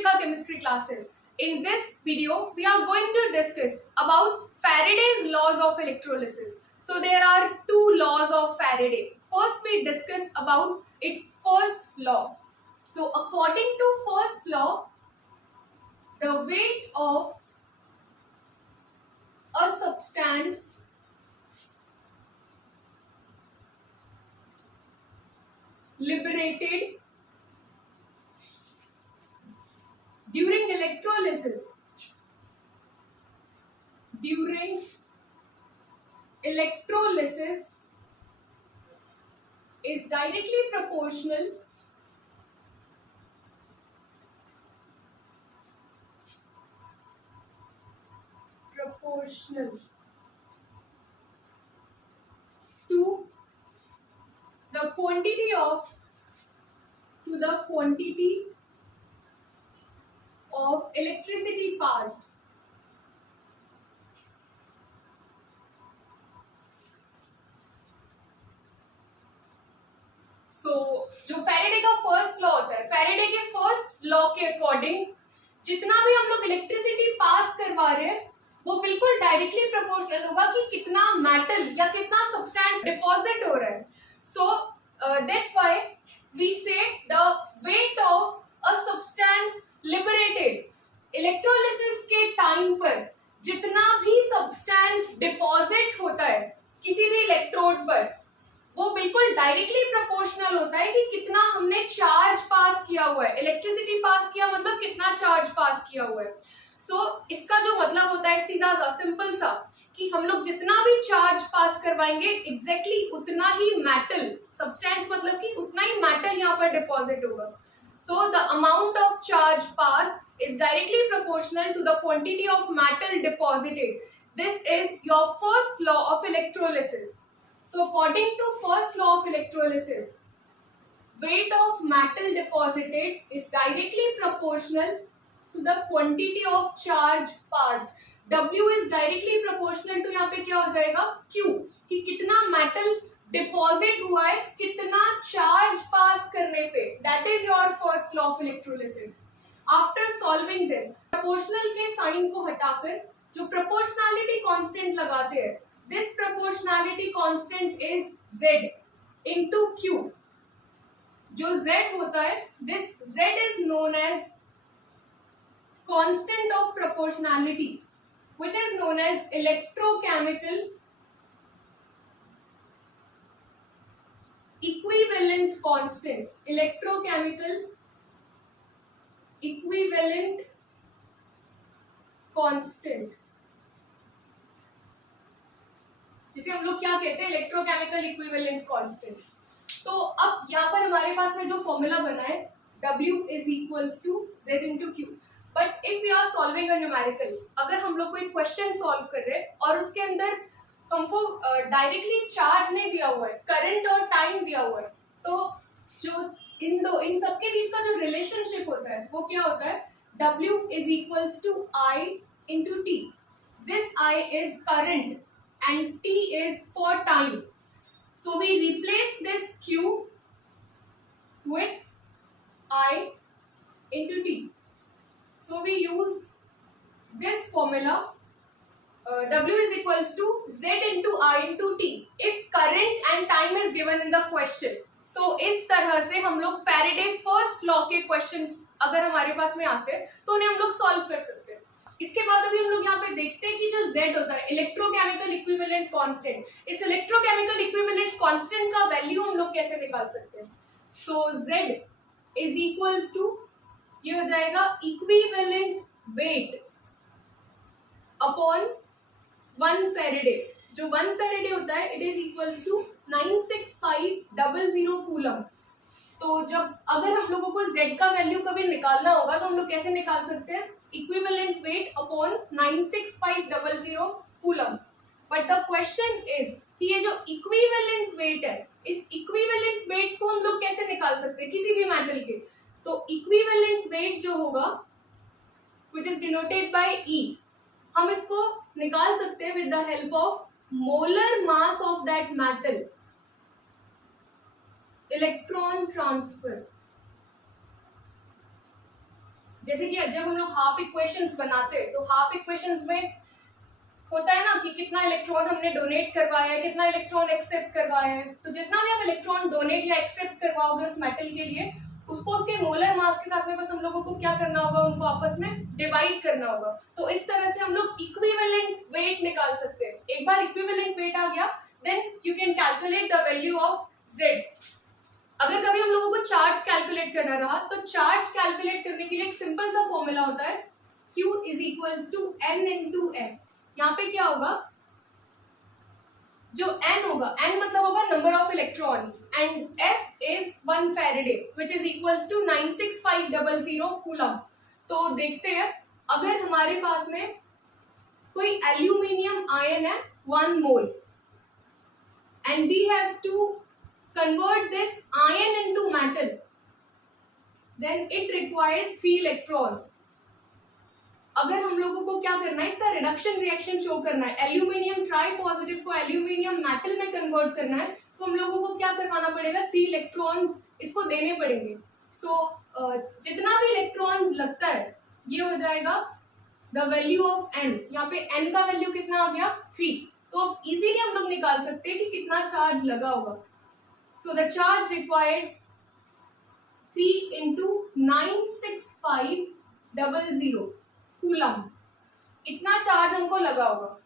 Trishika chemistry classes. In this video, we are going to discuss about Faraday's laws of electrolysis. So there are two laws of Faraday. First, we discuss about its first law. So according to first law, the weight of a substance liberated during electrolysis is directly proportional to the quantity of electricity passed. So जो Faraday का first law होता है, Faraday के first law के according जितना भी हम लोग इलेक्ट्रिसिटी पास करवा रहे हैं वो बिल्कुल डायरेक्टली प्रोपोर्शनल होगा कि कितना मेटल या कितना सब्सटेंस डिपॉजिट हो रहा है. सो दैट्स व्हाई वी से the weight of a substance liberated electrolysis के टाइम पर जितना भी सब्सटेंस डिपॉजिट होता है किसी भी इलेक्ट्रोड पर वो बिल्कुल डायरेक्टली प्रोपोर्शनल होता है कि कितना हमने चार्ज पास किया हुआ है. इलेक्ट्रिसिटी पास किया मतलब कितना चार्ज पास किया हुआ है. सो इसका जो मतलब होता है सीधा सा सिंपल सा कि हम लोग जितना भी चार्ज पास करवाएंगे एग्जैक्टली उतना ही मेटल सब्सटेंस मतलब कि उतना ही मेटल यहाँ पर डिपॉजिट होगा. So the amount of charge pass is directly proportional to the quantity of metal deposited. This is your first law of electrolysis. So according to first law of electrolysis, weight of metal deposited is directly proportional to the quantity of charge passed. W is directly proportional to यहाँ पे क्या हो जाएगा Q कि कितना metal deposit हुआ है कितना charge pass करने पे. That is your first law of electrolysis. After solving this, proportional के साइन को हटाकर जो proportionality constant लगाते हैं, this proportionality constant is Z into Q. जो Z होता है, this Z is known as constant of proportionality, which is known as electrochemical equivalent constant. Electrochemical equivalent constant जिसे हम लोग क्या कहते हैं इलेक्ट्रोकेमिकल इक्विवेलेंट कांस्टेंट. तो अब यहाँ पर हमारे पास में जो फॉर्मूला बना है W is equals to Z into Q. But if you are solving a numerical, अगर हम लोग कोई क्वेश्चन सॉल्व कर रहे हैं और उसके अंदर हमको डायरेक्टली चार्ज नहीं दिया हुआ है, करंट और टाइम दिया हुआ है, तो जो इन सबके बीच का जो रिलेशनशिप होता है वो क्या होता है W is equals to I into T. This I is current and T is for time. So we replace this Q with I into T. So we use this formula W is equals to Z into I into T if current and time is given in the question. सो इस तरह से हम लोग Faraday first law के questions अगर हमारे पास में आते हैं तो उन्हें हम लोग सॉल्व कर सकते हैं. इसके बाद अभी हम लोग यहाँ पे देखते हैं कि जो Z होता है इलेक्ट्रोकेमिकल इक्विवेलेंट कांस्टेंट, इस इलेक्ट्रोकेमिकल इक्विवेलेंट कांस्टेंट का वैल्यू हम लोग कैसे निकाल सकते हैं. सो Z इज इक्वल्स टू ये हो जाएगा इक्विवेलेंट वेट अपॉन 1 फैराडे. जो 1 फैराडे होता है it is equals to 96500 coulomb. तो जब अगर हम लोगों को Z का वैल्यू कभी निकालना होगा तो हम लोग कैसे निकाल सकते हैं equivalent weight upon 96500 coulomb. But the question is कि ये जो इक्विवेलेंट वेट है इस इक्विवेलेंट वेट को हम लोग कैसे निकाल सकते हैं किसी भी मेटल के. तो इक्विवेलेंट वेट जो होगा which is denoted by E, हम इसको निकाल सकते हैं with the help of molar mass of that metal. Electron transfer जैसे कि जब हम लोग हाफ इक्वेशंस बनाते हैं तो हाफ इक्वेशंस में होता है ना कि कितना इलेक्ट्रॉन हमने डोनेट करवाया है, कितना इलेक्ट्रॉन एक्सेप्ट करवाया है। तो जितना भी आप इलेक्ट्रॉन डोनेट या एक्सेप्ट करवाओगे उस मेटल के लिए, उसको उसके मोलर मास के साथ में बस हम लोगों को क्या करना होगा, उनको आपस में डिवाइड करना होगा। तो इस तरह से हम लोग इक्विवेलेंट वेट निकाल सकते हैं। एक बार इक्विवेलेंट वेट आ गया, then you can calculate the value of Z। अगर कभी हम लोगों को चार्ज कैलकुलेट करना रहा तो चार्ज कैलकुलेट करने के लिए एक सिंपल सा फॉर्मूला होता है, Q is equals to N into F। यहाँ पे क्या होगा, जो N होगा, N मतलब होगा number of electrons, and F is 1 faraday which is equals to 96500 coulomb. तो देखते हैं, अगर हमारे पास में कोई एल्यूमिनियम आयन है 1 mole and we have to convert this ion into metal, then it requires 3 electron। अगर हम लोगों को क्या करना है, इसका रिडक्शन रिएक्शन शो करना है, एल्यूमिनियम ट्राई पॉजिटिव को एल्यूमिनियम मेटल में कन्वर्ट करना है, तो हम लोगों को क्या करवाना पड़ेगा, 3 इलेक्ट्रॉन्स इसको देने पड़ेंगे। जितना भी इलेक्ट्रॉन्स लगता है ये हो जाएगा द वैल्यू ऑफ n। यहाँ पे n का वैल्यू कितना आ गया, 3। तो अब इजीली हम लोग निकाल सकते हैं कि कितना चार्ज लगा होगा। So the charge required 3 into 96500 coulomb, इतना चार्ज हमको लगा होगा।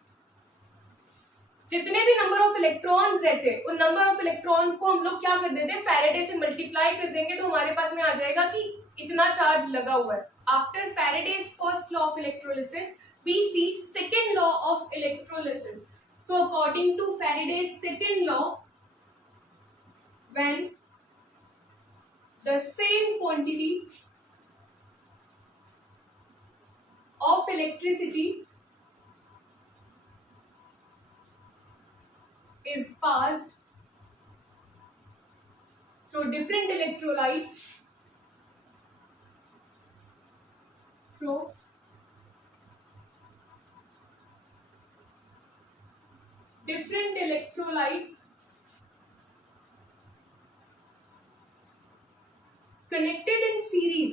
जितने भी नंबर ऑफ इलेक्ट्रॉन्स रहते हैं उन नंबर ऑफ इलेक्ट्रॉन्स को हम लोग क्या कर देते हैं, फैराडे से मल्टीप्लाई कर देंगे, तो हमारे पास में आ जाएगा कि इतना चार्ज लगा हुआ है। After Faraday's first law of electrolysis we see second law of electrolysis. So according to Faraday's second law, when the same quantity of electricity is passed through different electrolytes, connected in series,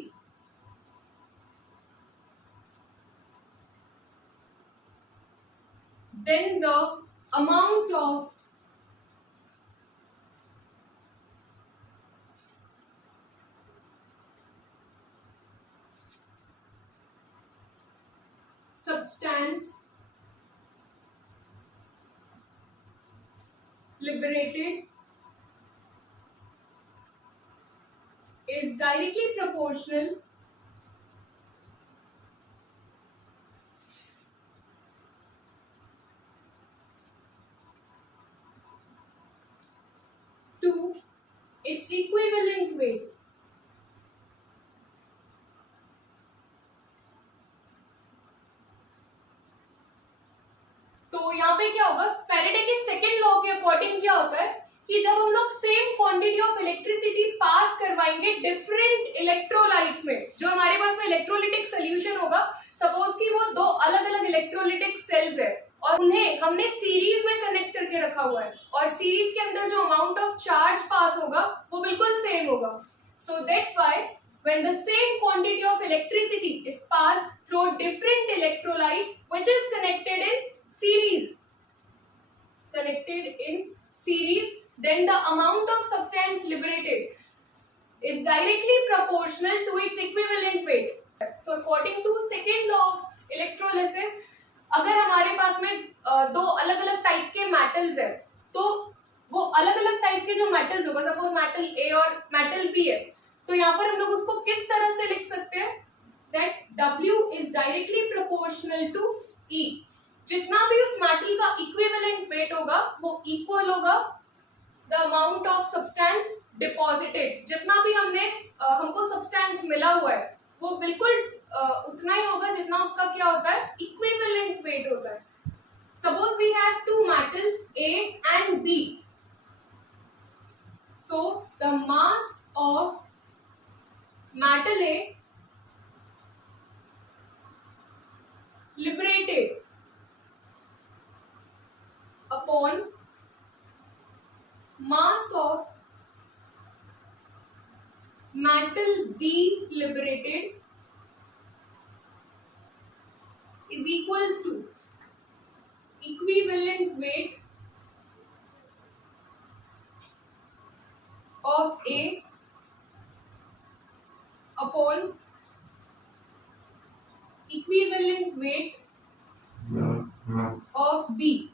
then the amount of substance liberated is directly proportional to its equivalent weight। तो यहाँ पे क्या होगा, Faraday के second law के according क्या होता है कि जब हम लोग same quantity of electricity pass करवाएंगे डिफरेंट इलेक्ट्रोलाइट्स में, जो हमारे पास में इलेक्ट्रोलिटिक सोल्यूशन होगा, सपोज कि वो 2 अलग अलग इलेक्ट्रोलिटिक सेल्स है और उन्हें हमने सीरीज में कनेक्ट करके रखा हुआ है, और सीरीज के अंदर जो अमाउंट ऑफ चार्ज पास होगा वो बिल्कुल सेम होगा। So that's why when the same quantity of electricity is passed through different electrolytes which is connected in series, then the amount of substance liberated is directly proportional to its equivalent weight। So according to second law of electrolysis, अगर हमारे पास में 2 अलग अलग type के metals है, तो वो अलग अलग टाइप के जो मेटल्स होगा, सपोज मेटल A और मेटल B है, तो यहाँ पर हम लोग उसको किस तरह से लिख सकते हैं, that W is directly proportional to E। जितना भी उस मेटल का इक्विवेलेंट वेट होगा वो इक्वल होगा the amount of substance deposited. जितना भी हमको सब्सटेंस मिला हुआ है वो बिल्कुल उतना ही होगा जितना उसका क्या होता है, इक्विवेलेंट वेट होता है। Suppose we have 2 metals A and B, so the mass of metal A liberated upon mass of metal B liberated is equals to equivalent weight of A upon equivalent weight of B.